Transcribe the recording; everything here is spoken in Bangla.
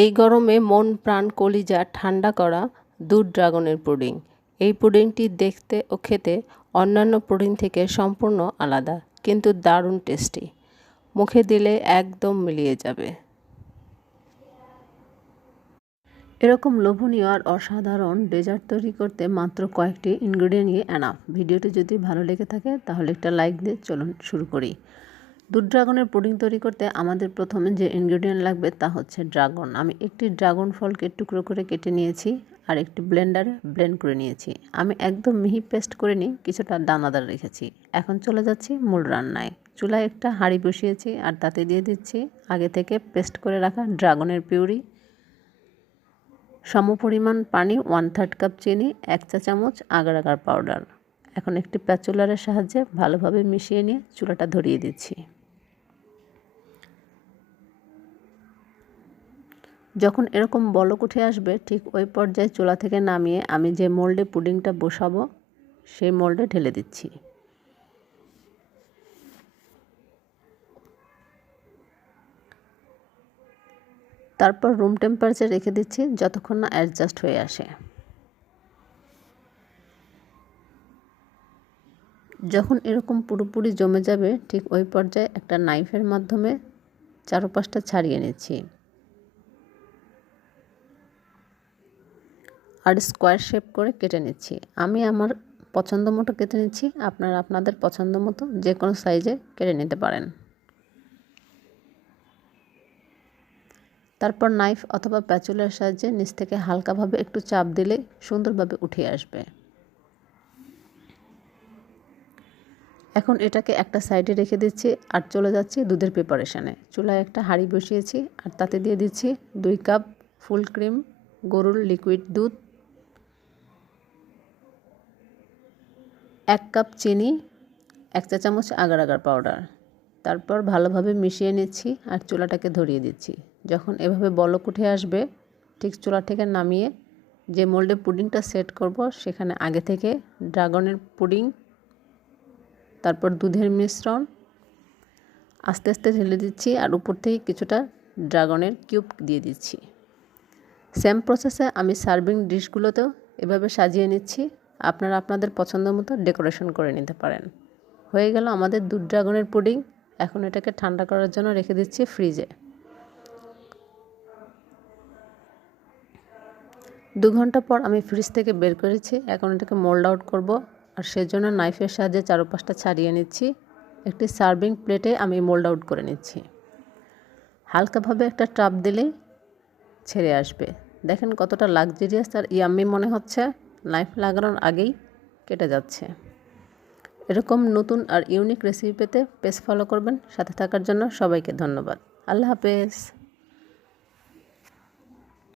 এই গরমে মন প্রাণ কলিজা ঠান্ডা করা দুধ ড্রাগনের পুডিং। এই পুডিংটি দেখতে ও খেতে অন্যান্য পুডিং থেকে সম্পূর্ণ আলাদা, কিন্তু দারুণ টেস্টি। মুখে দিলে একদম মিলিয়ে যাবে। এরকম লোভনীয় আর অসাধারণ ডেজার্ট তৈরি করতে মাত্র কয়েকটি ইনগ্রেডিয়েন্ট নিয়ে এনাফ। ভিডিওটি যদি ভালো লেগে থাকে তাহলে একটা লাইক দিয়ে চলুন শুরু করি। দুধ ড্রাগনের পুডিং তৈরি করতে আমাদের প্রথমে যে ইনগ্রেডিয়েন্ট লাগবে তা হচ্ছে ড্রাগন। আমি একটি ড্রাগন ফলকে টুকরো করে কেটে নিয়েছি আর একটি ব্লেন্ডারে ব্লেন্ড করে নিয়েছি। আমি একদম মিহি পেস্ট করে নিই, কিছুটা দানাদার রেখেছি। এখন চলে যাচ্ছি মূল রান্নায়। চুলায় একটা হাঁড়ি বসিয়েছি আর তাতে দিয়ে দিচ্ছি আগে থেকে পেস্ট করে রাখা ড্রাগনের পিউরি, সমপরিমাণ পানি, 1/3 কাপ চিনি, 1 চা চামচ আগার আগার পাউডার। এখন একটি প্যাচুলারের সাহায্যে ভালোভাবে মিশিয়ে নিয়ে চুলাটা ধরিয়ে দিচ্ছি। যখন এরকম বলক উঠে আসবে ঠিক ওই পর্যায়ে চুলা থেকে নামিয়ে আমি যে মোল্ডে পুডিংটা বসাবো সেই মোল্ডে ঢেলে দিচ্ছি। তারপর রুম টেম্পারেচারে রেখে দিচ্ছি যতক্ষণ না অ্যাডজাস্ট হয়ে আসে। যখন এরকম পুরোপুরি জমে যাবে ঠিক ওই পর্যায়ে একটা নাইফের মাধ্যমে চারপাশটা ছাড়িয়ে নিচ্ছি আর স্কোয়ার শেপ করে কেটে নিচ্ছি। আমি আমার পছন্দ মতো কেটে নিচ্ছি, আপনারা আপনাদের পছন্দ মতো যে কোনো সাইজে কেটে নিতে পারেন। তারপর নাইফ অথবা প্যাচুলার সাহায্যে নিচ থেকে হালকাভাবে একটু চাপ দিলেই সুন্দরভাবে উঠে আসবে। এখন এটাকে একটা সাইডে রেখে দিচ্ছি আর চলে যাচ্ছি দুধের প্রিপারেশানে। চুলায় একটা হাঁড়ি বসিয়েছি আর তাতে দিয়ে দিচ্ছি 2 কাপ ফুল ক্রিম গরুর লিকুইড দুধ, 1 কাপ চিনি, 1 চা চামচ আগার আগার পাউডার। তারপর ভালোভাবে মিশিয়ে নিচ্ছি আর চুলাটাকে ধরিয়ে দিচ্ছি। যখন এভাবে বলক উঠে আসবে ঠিক চুলা থেকে নামিয়ে যে মোল্ডে পুডিংটা সেট করব সেখানে আগে থেকে ড্রাগনের পুডিং, তারপর দুধের মিশ্রণ আস্তে আস্তে ঢেলে দিচ্ছি আর উপর থেকে কিছুটা ড্রাগনের কিউব দিয়ে দিচ্ছি। সেম প্রসেসে আমি সার্ভিং ডিশগুলোতেও এভাবে সাজিয়ে নিচ্ছি। আপনারা আপনাদের পছন্দ মতো ডেকোরেশন করে নিতে পারেন। হয়ে গেল আমাদের দুধ ড্রাগনের পুডিং। এখন এটাকে ঠান্ডা করার জন্য রেখে দিচ্ছি ফ্রিজে। 2 ঘন্টা পর আমি ফ্রিজ থেকে বের করেছি। এখন এটাকে মোল্ড আউট করব আর সেজন্য নাইফের সাহায্যে চারপাশটা ছাড়িয়ে নিচ্ছি। একটি সার্ভিং প্লেটে আমি মোল্ড আউট করে নিচ্ছি। হালকাভাবে একটা টাপ দিলেই ছেড়ে আসবে। দেখেন কতটা লাক্সারিয়াস আর ইয়াম্মি মনে হচ্ছে, নাইফ লাগানোর আগেই কেটে যাচ্ছে। এরকম নতুন আর ইউনিক রেসিপি পেতে পেজ ফলো করবেন। সাথে থাকার জন্য সবাইকে ধন্যবাদ। আল্লাহ হাফেজ।